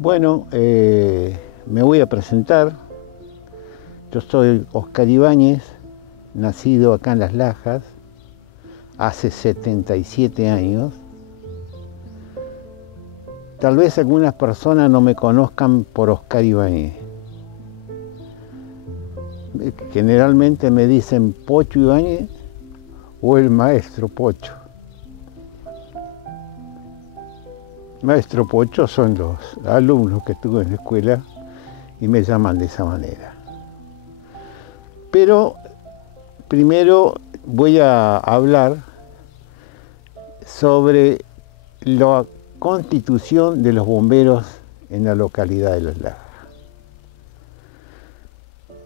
Bueno, me voy a presentar. Yo soy Oscar Ibáñez, nacido acá en Las Lajas hace 77 años. Tal vez algunas personas no me conozcan por Oscar Ibáñez. Generalmente me dicen Pocho Ibáñez o el maestro Pocho. Maestro Pocho son los alumnos que tuve en la escuela y me llaman de esa manera. Pero primero voy a hablar sobre la constitución de los bomberos en la localidad de Las Lajas.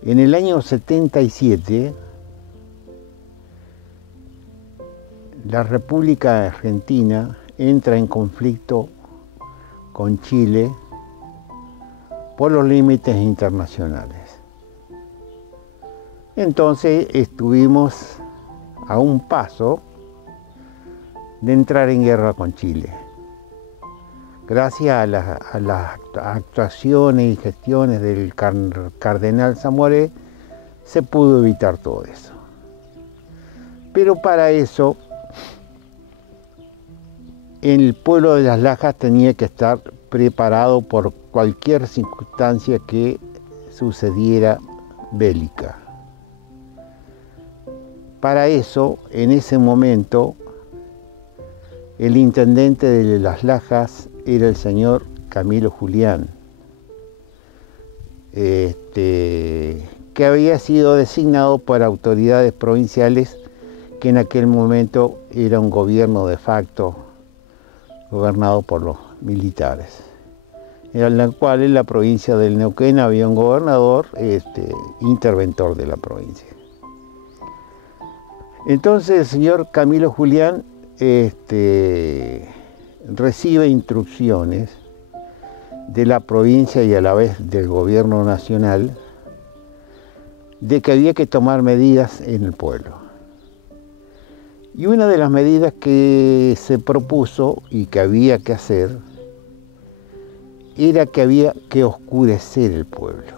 En el año 77, la República Argentina entra en conflicto con Chile por los límites internacionales. Entonces estuvimos a un paso de entrar en guerra con Chile. Gracias a las actuaciones y gestiones del cardenal Zamoré se pudo evitar todo eso. Pero para eso el pueblo de Las Lajas tenía que estar preparado por cualquier circunstancia que sucediera bélica. Para eso, en ese momento, el intendente de Las Lajas era el señor Camilo Julián, que había sido designado por autoridades provinciales que en aquel momento era un gobierno de facto gobernado por los militares, en la cual en la provincia del Neuquén había un gobernador interventor de la provincia. Entonces el señor Camilo Julián recibe instrucciones de la provincia y a la vez del gobierno nacional de que había que tomar medidas en el pueblo. Y una de las medidas que se propuso y que había que hacer era que había que oscurecer el pueblo.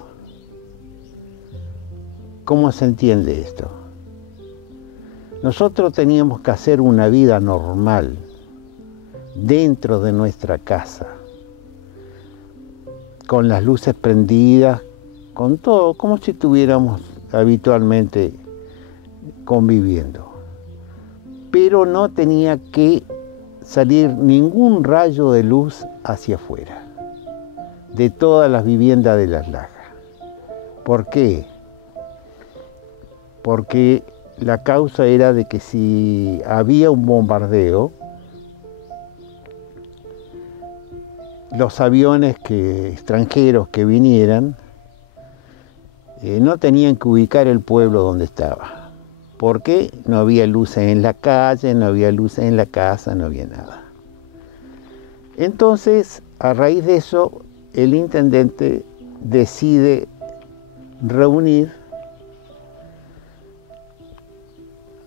¿Cómo se entiende esto? Nosotros teníamos que hacer una vida normal dentro de nuestra casa, con las luces prendidas, con todo, como si estuviéramos habitualmente conviviendo. Pero no tenía que salir ningún rayo de luz hacia afuera, de todas las viviendas de Las Lajas. ¿Por qué? Porque la causa era de que si había un bombardeo, los aviones extranjeros que vinieran no tenían que ubicar el pueblo donde estaba. Porque no había luces en la calle, no había luces en la casa, no había nada. Entonces, a raíz de eso, el intendente decide reunir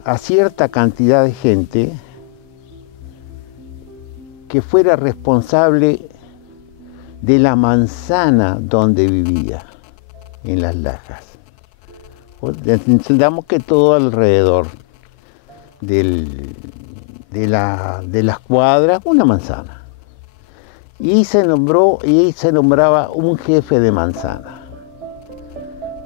a cierta cantidad de gente que fuera responsable de la manzana donde vivía, en Las Lajas. Entendamos que todo alrededor de las cuadras, una manzana. Y se nombraba un jefe de manzana.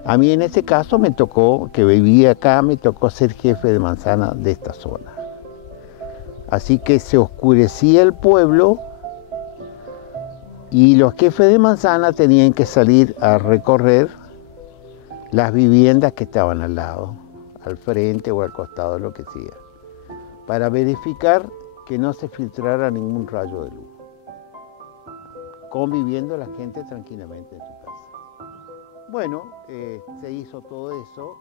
A mí en este caso me tocó, que vivía acá, me tocó ser jefe de manzana de esta zona. Así que se oscurecía el pueblo y los jefes de manzana tenían que salir a recorrer las viviendas que estaban al lado, al frente o al costado, lo que sea, para verificar que no se filtrara ningún rayo de luz, conviviendo la gente tranquilamente en su casa. Bueno, se hizo todo eso,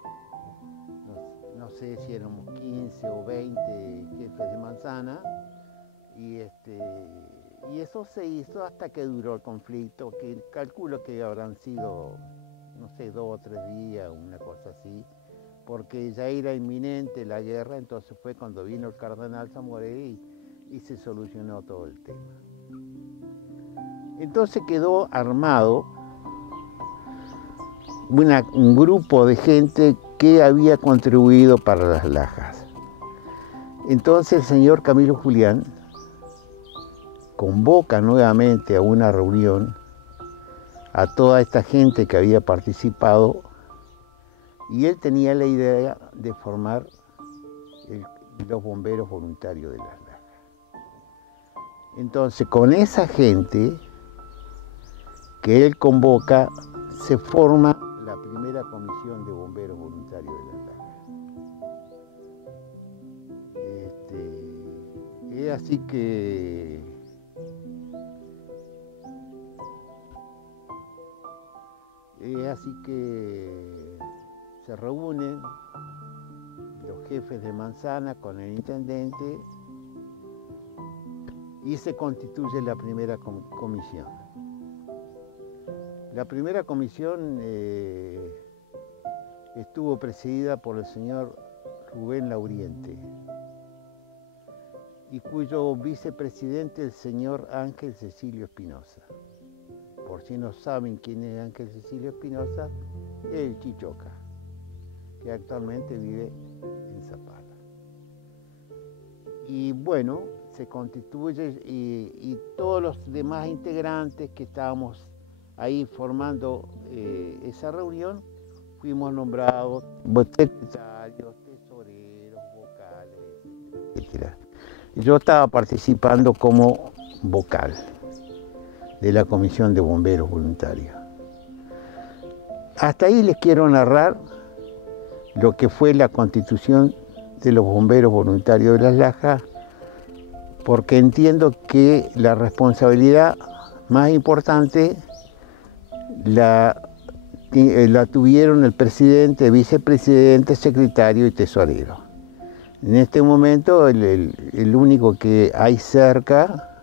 no sé si éramos 15 o 20 jefes de manzana, y eso se hizo hasta que duró el conflicto, que calculo que habrán sido, no sé, 2 o 3 días, una cosa así, porque ya era inminente la guerra, entonces fue cuando vino el cardenal Zamoré y se solucionó todo el tema. Entonces quedó armado un grupo de gente que había contribuido para las lajas. Entonces el señor Camilo Julián convoca nuevamente a una reunión a toda esta gente que había participado, y él tenía la idea de formar los bomberos voluntarios de las lajas. Entonces, con esa gente que él convoca, se forma la primera comisión de bomberos voluntarios de las lajas. Es así que se reúnen los jefes de manzana con el intendente y se constituye la primera comisión. La primera comisión estuvo presidida por el señor Rubén Lauriente, y cuyo vicepresidente el señor Ángel Cecilio Espinosa. Por si no saben quién es Ángel Cecilio Espinosa, es el Chichoca, que actualmente vive en Zapala. Y bueno, se constituye y todos los demás integrantes que estábamos ahí formando esa reunión, fuimos nombrados secretarios, tesoreros, vocales, etc. Yo estaba participando como vocal de la Comisión de Bomberos Voluntarios. Hasta ahí les quiero narrar lo que fue la constitución de los bomberos voluntarios de Las Lajas, porque entiendo que la responsabilidad más importante la tuvieron el presidente, vicepresidente, secretario y tesorero. En este momento el único que hay cerca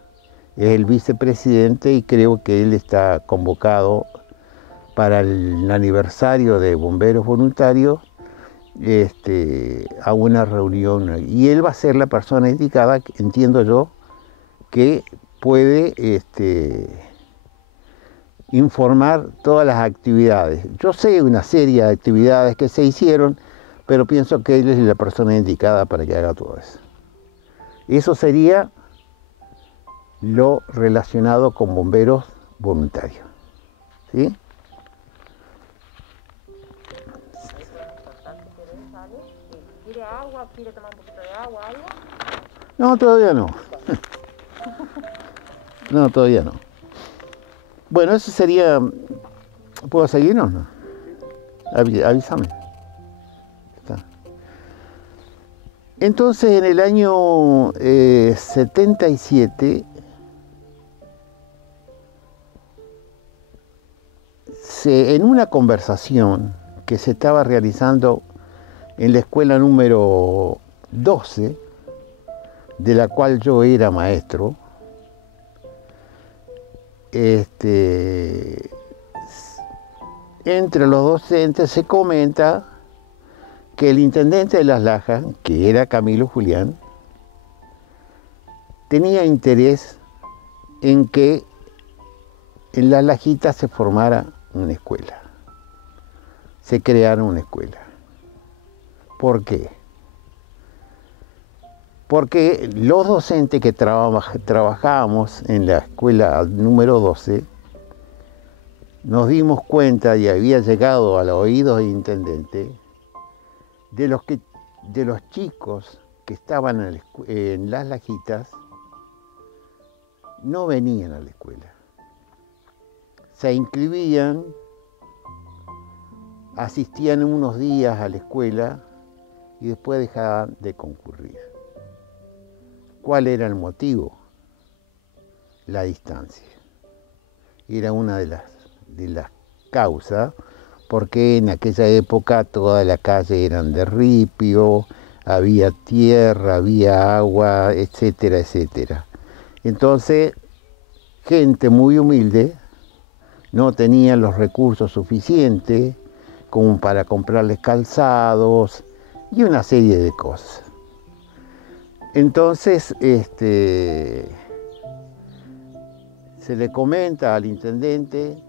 es el vicepresidente, y creo que él está convocado para el aniversario de Bomberos Voluntarios a una reunión, y él va a ser la persona indicada, entiendo yo, que puede informar todas las actividades. Yo sé una serie de actividades que se hicieron, pero pienso que él es la persona indicada para que haga todo eso. Eso sería lo relacionado con bomberos voluntarios. ¿Sí? ¿Quiere agua? ¿Quiere tomar un poquito de agua? ¿Algo? No, todavía no. No, todavía no. Bueno, eso sería... ¿Puedo seguirnos? No. Avísame. Está. Entonces, en el año 77, en una conversación que se estaba realizando en la escuela número 12, de la cual yo era maestro, entre los docentes se comenta que el intendente de Las Lajas, que era Camilo Julián, tenía interés en que en Las Lajitas se formara una escuela, se creara una escuela. ¿Por qué? Porque los docentes que trabajábamos en la escuela número 12, nos dimos cuenta, y había llegado a los oídos del intendente, de los chicos que estaban en Las Lajitas, no venían a la escuela. Se inscribían, asistían unos días a la escuela y después dejaban de concurrir. ¿Cuál era el motivo? La distancia. Era una de las causas, porque en aquella época toda la calle eran de ripio, había tierra, había agua, etcétera, etcétera. Entonces, gente muy humilde no tenía los recursos suficientes como para comprarles calzados y una serie de cosas. Entonces, se Se le comenta al intendente,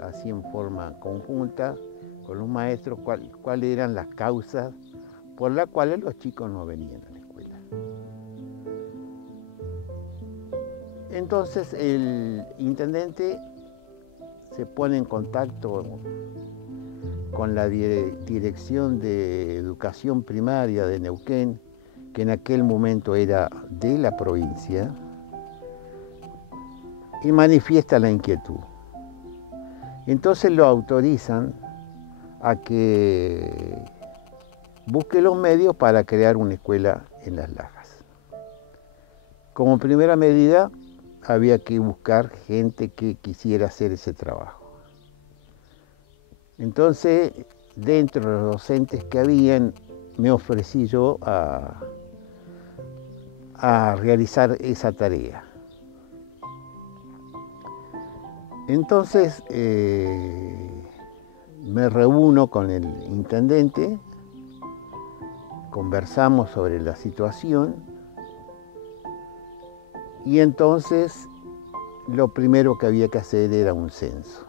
así en forma conjunta, con los maestros, cuáles eran las causas por las cuales los chicos no venían a la escuela. Entonces el intendente se pone en contacto con la Dirección de Educación Primaria de Neuquén, que en aquel momento era de la provincia, y manifiesta la inquietud. Entonces lo autorizan a que busque los medios para crear una escuela en Las Lajas. Como primera medida, había que buscar gente que quisiera hacer ese trabajo. Entonces, dentro de los docentes que habían, me ofrecí yo a realizar esa tarea. Entonces, me reúno con el intendente, conversamos sobre la situación y entonces lo primero que había que hacer era un censo.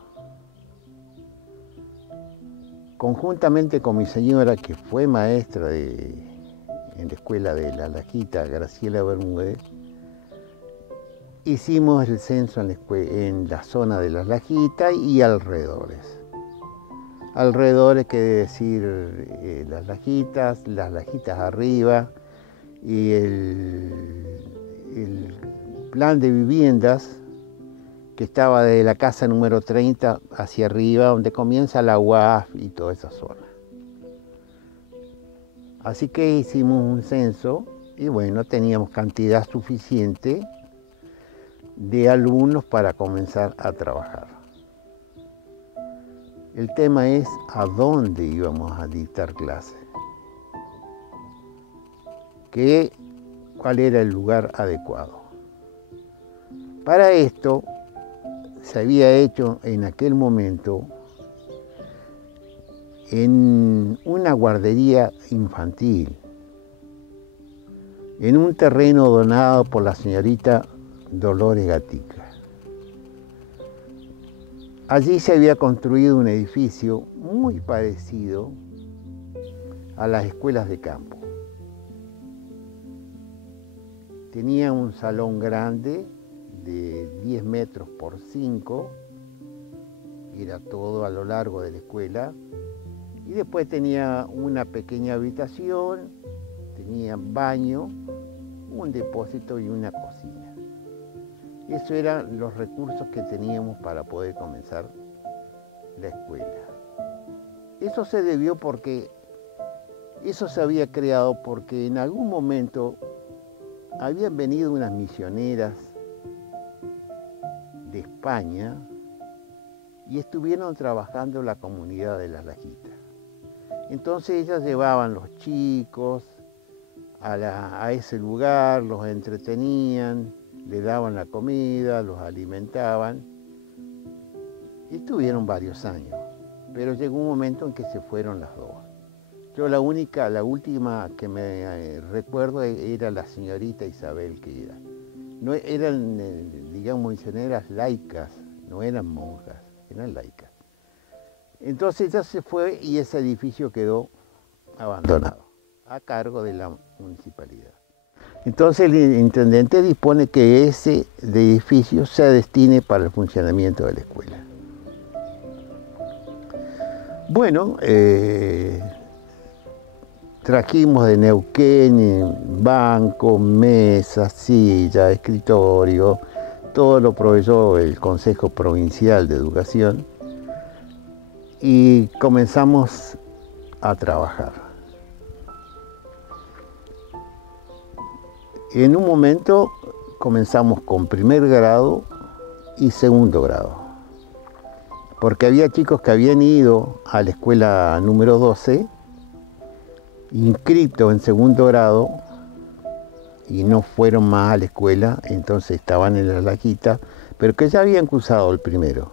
Conjuntamente con mi señora, que fue maestra en la escuela de La Lajita, Graciela Bermúdez, hicimos el censo en la zona de Las Lajitas y alrededores. Alrededores quiere decir Las Lajitas arriba, y el plan de viviendas que estaba de la casa número 30 hacia arriba, donde comienza la UAF y toda esa zona. Así que hicimos un censo y bueno, teníamos cantidad suficiente de alumnos para comenzar a trabajar. El tema es a dónde íbamos a dictar clases, cuál era el lugar adecuado. Para esto se había hecho en aquel momento en una guardería infantil, en un terreno donado por la señorita Dolores Gatica. Allí se había construido un edificio muy parecido a las escuelas de campo. Tenía un salón grande de 10 metros por 5, era todo a lo largo de la escuela, y después tenía una pequeña habitación, tenía baño, un depósito y una cocina. Esos eran los recursos que teníamos para poder comenzar la escuela. Eso se debió porque, eso se había creado porque en algún momento habían venido unas misioneras de España y estuvieron trabajando en la comunidad de Las Lajitas. Entonces ellas llevaban los chicos a ese lugar, los entretenían, le daban la comida, los alimentaban y estuvieron varios años, pero llegó un momento en que se fueron las dos. Yo la última que me recuerdo era la señorita Isabel, que era. No eran, digamos, misioneras laicas, no eran monjas, eran laicas. Entonces ella se fue y ese edificio quedó abandonado, a cargo de la municipalidad. Entonces el intendente dispone que ese edificio se destine para el funcionamiento de la escuela. Bueno, trajimos de Neuquén bancos, mesas, sillas, escritorio, todo lo proveyó el Consejo Provincial de Educación y comenzamos a trabajar. En un momento comenzamos con primer grado y segundo grado, porque había chicos que habían ido a la escuela número 12, inscritos en segundo grado, y no fueron más a la escuela, entonces estaban en La Lajita, pero que ya habían cursado el primero.